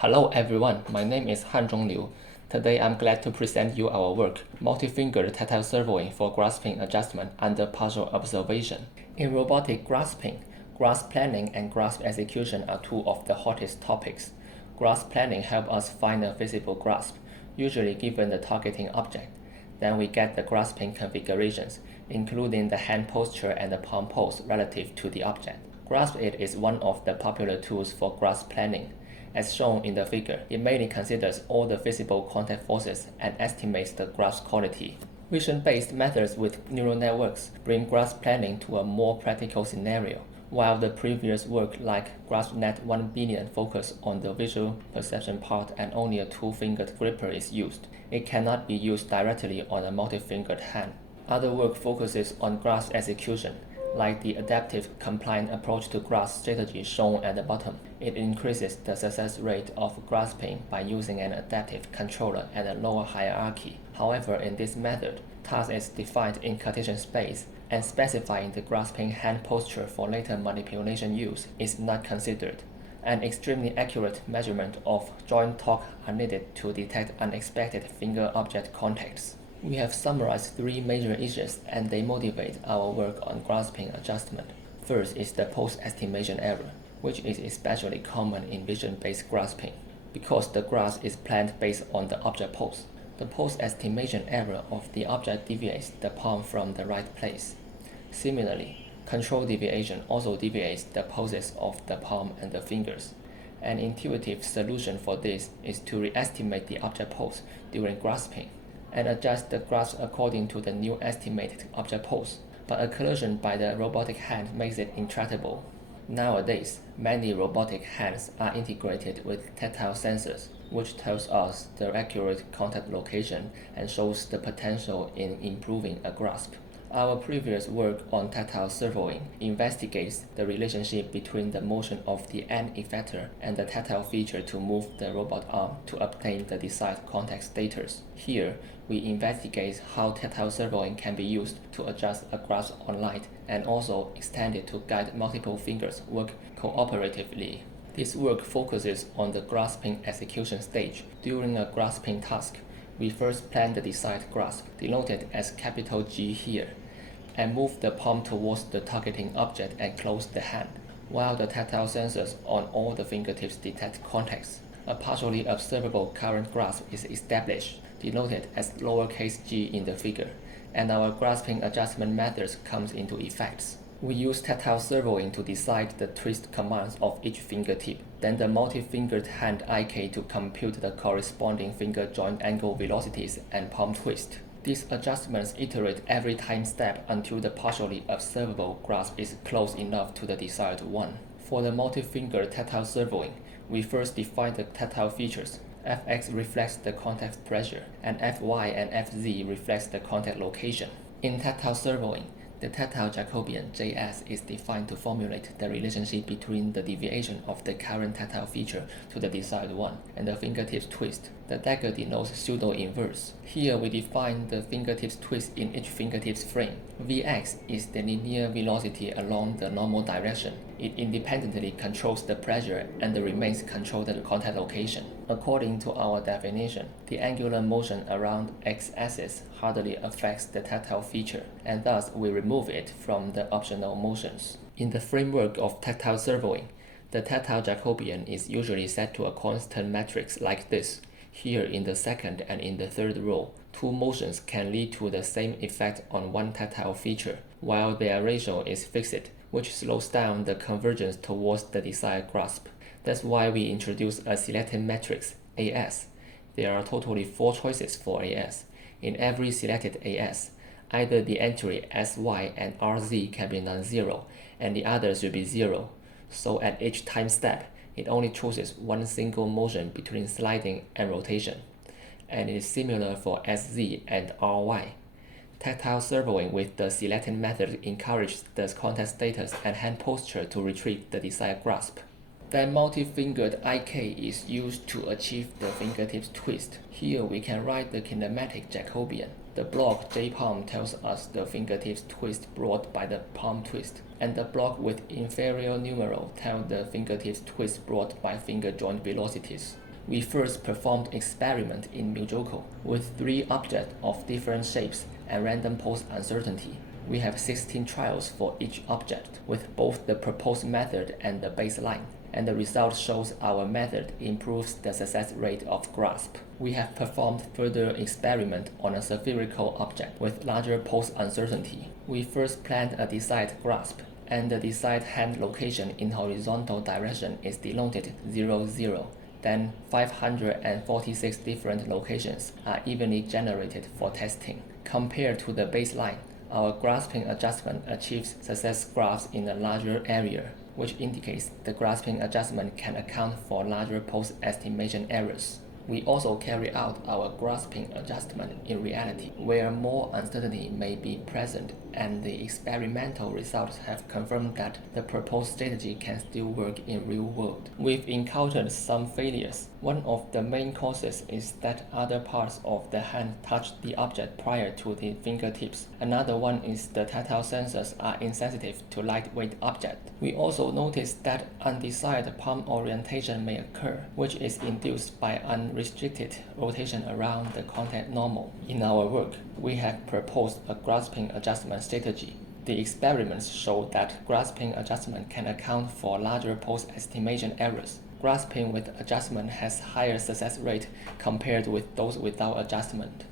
Hello everyone, my name is Hanzhong Liu. Today I'm glad to present you our work, Multi-Fingered Tactile Servoing for Grasping Adjustment under Partial Observation. In robotic grasping, grasp planning and grasp execution are two of the hottest topics. Grasp planning helps us find a feasible grasp, usually given the targeting object. Then we get the grasping configurations, including the hand posture and the palm pose relative to the object. Grasp It is one of the popular tools for grasp planning. As shown in the figure, it mainly considers all the feasible contact forces and estimates the grasp quality. Vision-based methods with neural networks bring grasp planning to a more practical scenario, while the previous work like GraspNet 1 billion focused on the visual perception part and only a two-fingered gripper is used. It cannot be used directly on a multi-fingered hand. Other work focuses on grasp execution, like the adaptive compliant approach to grasp strategy shown at the bottom. It increases the success rate of grasping by using an adaptive controller at a lower hierarchy. However, in this method, task is defined in Cartesian space, and specifying the grasping hand posture for later manipulation use is not considered. An extremely accurate measurement of joint torque are needed to detect unexpected finger-object contacts. We have summarized three major issues and they motivate our work on grasping adjustment. First is the pose estimation error, which is especially common in vision-based grasping. Because the grasp is planned based on the object pose, the pose estimation error of the object deviates the palm from the right place. Similarly, control deviation also deviates the poses of the palm and the fingers. An intuitive solution for this is to re-estimate the object pose during grasping and adjust the grasp according to the new estimated object pose, but a collision by the robotic hand makes it intractable. Nowadays, many robotic hands are integrated with tactile sensors, which tells us the accurate contact location and shows the potential in improving a grasp. Our previous work on tactile servoing investigates the relationship between the motion of the end effector and the tactile feature to move the robot arm to obtain the desired contact status. Here, we investigate how tactile servoing can be used to adjust a grasp on light and also extend it to guide multiple fingers work cooperatively. This work focuses on the grasping execution stage. During a grasping task, we first plan the desired grasp, denoted as capital G here, and move the palm towards the targeting object and close the hand, while the tactile sensors on all the fingertips detect contacts. A partially observable current grasp is established, denoted as lowercase g in the figure, and our grasping adjustment methods comes into effect. We use tactile servoing to decide the twist commands of each fingertip, then the multi-fingered hand IK to compute the corresponding finger joint angle velocities and palm twist. These adjustments iterate every time step until the partially observable grasp is close enough to the desired one. For the multi-fingered tactile servoing, we first define the tactile features. Fx reflects the contact pressure, and Fy and Fz reflects the contact location. In tactile servoing, the tactile Jacobian Js is defined to formulate the relationship between the deviation of the current tactile feature to the desired one and the fingertips twist. The dagger denotes pseudo-inverse. Here we define the fingertips twist in each fingertips frame. Vx is the linear velocity along the normal direction. It independently controls the pressure and remains controlled at the contact location. According to our definition, the angular motion around x-axis hardly affects the tactile feature, and thus we remove it from the optional motions. In the framework of tactile servoing, the tactile Jacobian is usually set to a constant matrix like this. Here in the second and in the third row, two motions can lead to the same effect on one tactile feature, while their ratio is fixed, which slows down the convergence towards the desired grasp. That's why we introduce a selected matrix, AS. There are totally 4 choices for AS. In every selected AS, either the entry SY and RZ can be non-zero, and the others will be 0. So at each time step, it only chooses one single motion between sliding and rotation, and it is similar for SZ and RY. Tactile servoing with the selected method encourages the contact status and hand posture to retrieve the desired grasp. Then multi-fingered IK is used to achieve the fingertips twist. Here we can write the kinematic Jacobian. The block J-palm tells us the fingertips twist brought by the palm twist, and the block with inferior numeral tells the fingertips twist brought by finger joint velocities. We first performed experiment in Mijoko with 3 objects of different shapes and random pose uncertainty. We have 16 trials for each object with both the proposed method and the baseline, and the result shows our method improves the success rate of grasp. We have performed further experiment on a spherical object with larger pose uncertainty. We first planned a desired grasp, and the desired hand location in horizontal direction is denoted 0, 0. Then 546 different locations are evenly generated for testing. Compared to the baseline, our grasping adjustment achieves success graphs in a larger area, which indicates the grasping adjustment can account for larger pose estimation errors. We also carry out our grasping adjustment in reality, where more uncertainty may be present, and the experimental results have confirmed that the proposed strategy can still work in real world. We've encountered some failures. One of the main causes is that other parts of the hand touch the object prior to the fingertips. Another one is the tactile sensors are insensitive to lightweight objects. We also noticed that undesired palm orientation may occur, which is induced by unrestricted rotation around the contact normal. In our work, we have proposed a grasping adjustment strategy. The experiments show that grasping adjustment can account for larger pose estimation errors. Grasping with adjustment has higher success rate compared with those without adjustment.